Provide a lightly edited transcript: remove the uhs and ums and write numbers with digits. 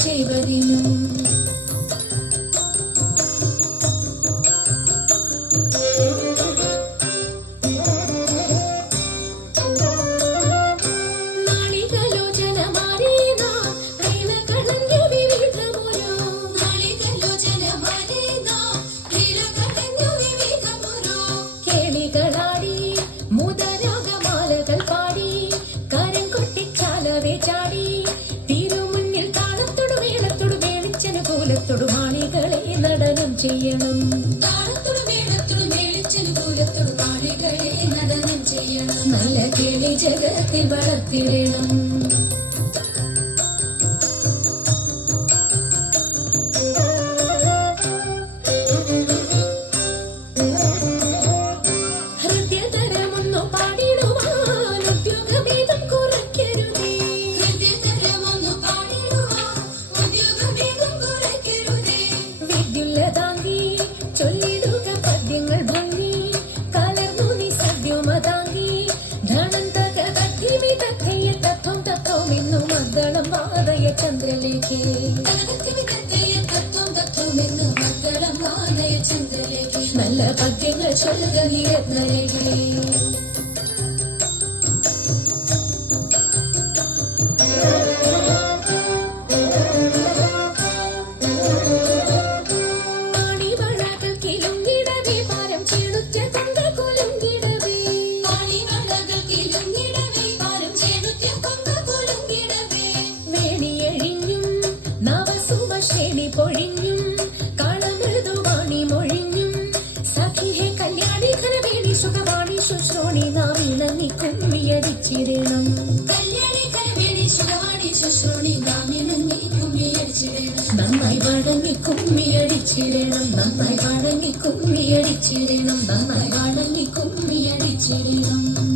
ചെയ്വതിനും മാണികളെ നടനം ചെയ്യണം നല്ല കിളി ജഗത്തിൽ വളർത്തിടണം ഹൃദയതരമൊന്നു പാടിടുവാൻ ഉദ്യോഗഭേദം കുറയ്ക്കരുതേ ചൊല്ലിടുക പദ്യങ്ങൾ ഭംഗി കലർന്നു നീ സദ്യമതാങ്ങി ധനന്തക തദ്ധിമിതത്തയ തത്വം തത്വമെന്നു മദ്ദളം വാദയ ചന്ദ്രലേഖേ നല്ല പദ്യങ്ങൾ ചൊല്ലുക നീ രത്നലേഖേ പൊഴിഞ്ഞും കളമൃദുവാണി മൊഴിഞ്ഞും സഖിഹെ കല്യാണി ഘനവേണി സുഖവാണി ശുശ്രോണി നാമിണങ്ങി കുമ്മിയടിച്ചിടണം നന്നായി വഴങ്ങി കുമ്മിയടിച്ചിടണം നന്നായി വഴങ്ങി കുമ്മിയടിച്ചിടണം നന്നായി വഴങ്ങി കുമ്മിയടിച്ചിടണം